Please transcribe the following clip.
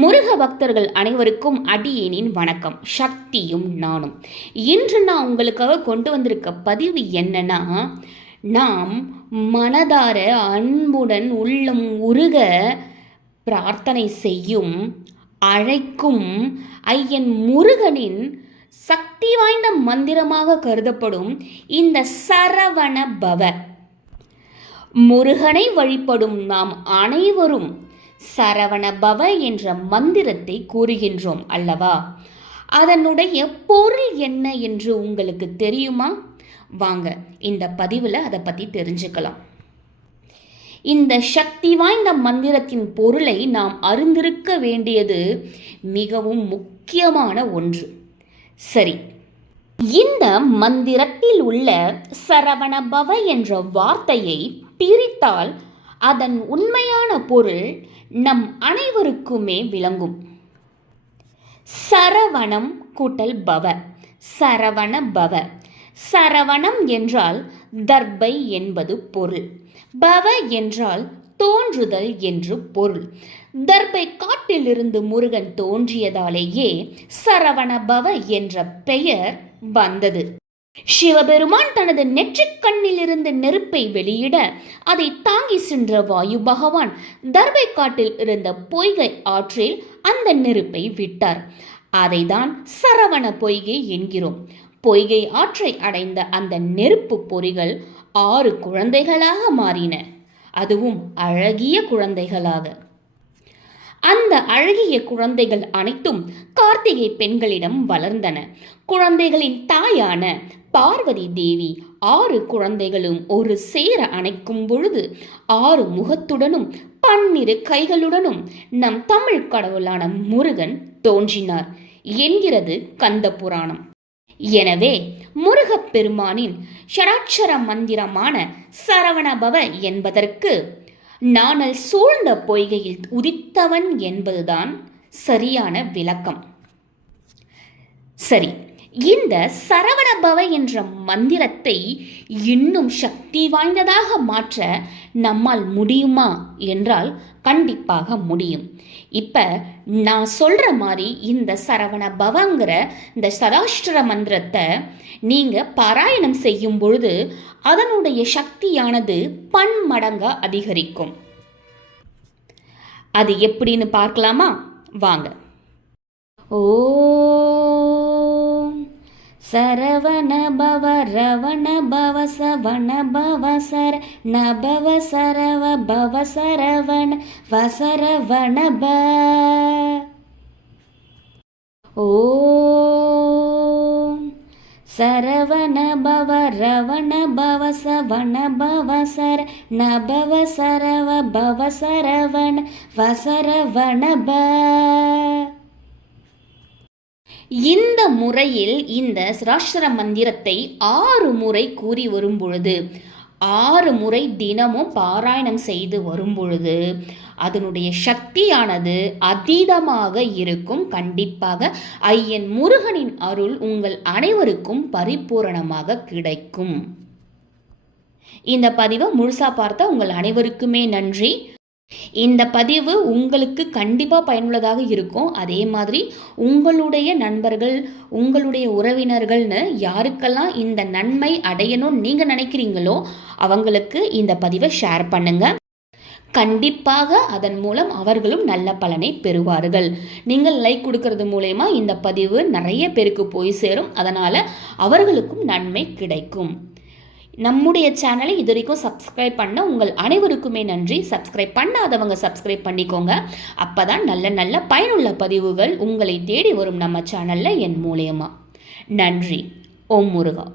முருக பக்தர்கள் அனைவருக்கும் அடியேனின் வணக்கம். சக்தியும் நானும். இன்று நான் உங்களுக்காக கொண்டு வந்திருக்க பதிவு என்னன்னா, நாம் மனதார அன்புடன் உள்ளம் உருக பிரார்த்தனை செய்யும் அழைக்கும் ஐயன் முருகனின் சக்தி வாய்ந்த மந்திரமாக கருதப்படும் இந்த சரவண பவ. முருகனை வழிபடும் நாம் அனைவரும் சரவண பவ என்ற மந்திரத்தை கூறுகின்றோம் அல்லவா? அதனுடைய பொருள் என்ன என்று உங்களுக்கு தெரியுமா? வாங்க இந்த பதிவில் அதை பற்றி தெரிஞ்சுக்கலாம். இந்த சக்தி வாய்ந்த மந்திரத்தின் பொருளை நாம் அறிந்திருக்க வேண்டியது மிகவும் முக்கியமான ஒன்று. சரி, இந்த மந்திரத்தில் உள்ள சரவண பவ என்ற வார்த்தையை பிரித்தால் அதன் உண்மையான பொருள் நம் அனைவருக்குமே விளங்கும். சரவணம் கூட்டல் பவ, சரவண பவ. சரவணம் என்றால் தர்பை என்பது பொருள். பவ என்றால் தோன்றுதல் என்று பொருள். தர்பை காட்டிலிருந்து முருகன் தோன்றியதாலேயே சரவண பவ என்ற பெயர் வந்தது. சிவபெருமான் தனது நெற்றிக் கண்ணிலிருந்து நெருப்பை வெளியிட அதை தாங்கி சென்ற வாயு பகவான் தர்பை காட்டில் இருந்த பொய்கை ஆற்றில் அந்த நெருப்பை விட்டார். அதைதான் சரவண பொய்கை என்கிறோம். பொய்கை ஆற்றை அடைந்த அந்த நெருப்பு பொறிகள் 6 குழந்தைகளாக மாறின, அதுவும் அழகிய குழந்தைகளாக. அந்த அழகிய குழந்தைகள் அனைத்தும் கார்த்திகை பெண்களிடம் வளர்ந்தன. குழந்தைகளின் தாயான பார்வதி தேவி 6 குழந்தைகளும் ஒரு சேர அணைக்கும் பொழுது 6 முகத்துடனும் 12 கைகளுடனும் நம் தமிழ் கடவுளான முருகன் தோன்றினார் என்கிறது கந்த புராணம். எனவே முருகப்பெருமானின் ஷடாட்சர மந்திரமான சரவணபவ என்பதற்கு நாணல் சூழ்ந்த பொய்கையில் உதித்தவன் என்பதுதான் சரியான விளக்கம். சரி, இந்த சரவணபவ என்ற மந்திரத்தை இன்னும் சக்தி வாய்ந்ததாக மாற்ற நம்மால் முடியுமா என்றால் கண்டிப்பாக முடியும். இப்போ நான் சொல்கிற மாதிரி இந்த சரவணபவங்கிற இந்த சதாஷ்டர மந்திரத்தை நீங்கள் பாராயணம் செய்யும் பொழுது அதனுடைய சக்தியானது பன்மடங்கா அதிகரிக்கும். அது எப்படின்னு பார்க்கலாமா? வாங்க. ஓம் சரவண பவ ரவண பவ சவண பவ சர நபவ சரவ பவ சரவண வசரவண ப. ஓம் சரவண பவ ரவண பவ சவண பவ சர நபவ சரவ பவ சரவண வசரவண ப. இந்த முறையில் இந்த சதாஷ்டர மந்திரத்தை 6 முறை கூறி வரும் பொழுது, 6 முறை தினமும் பாராயணம் செய்து வரும் பொழுது அதனுடைய சக்தியானது அதீதமாக இருக்கும். கண்டிப்பாக ஐயன் முருகனின் அருள் உங்கள் அனைவருக்கும் பரிபூரணமாக கிடைக்கும். இந்த பதிவை முழுசா பார்த்த உங்கள் அனைவருக்குமே நன்றி. இந்த பதிவு உங்களுக்கு கண்டிப்பாக பயனுள்ளதாக இருக்கும். அதே மாதிரி உங்களுடைய நண்பர்கள், உங்களுடைய உறவினர்கள்னு யாருக்கெல்லாம் இந்த நன்மை அடையணும்னு நீங்கள் நினைக்கிறீங்களோ அவங்களுக்கு இந்த பதிவை ஷேர் பண்ணுங்க. கண்டிப்பாக அதன் மூலம் அவர்களும் நல்ல பலனை பெறுவார்கள். நீங்கள் லைக் கொடுக்கறது மூலமா இந்த பதிவு நிறைய பேருக்கு போய் சேரும். அதனால் அவர்களுக்கும் நன்மை கிடைக்கும். நம்முடைய சேனலை இது வரைக்கும் சப்ஸ்கிரைப் பண்ண உங்கள் அனைவருக்குமே நன்றி. சப்ஸ்கிரைப் பண்ணாதவங்க சப்ஸ்கிரைப் பண்ணிக்கோங்க. அப்போதான் நல்ல நல்ல பயனுள்ள பதிவுகள் உங்களை தேடி வரும் நம்ம சேனலில் என் மூலியமா. நன்றி. ஓம் முருகா.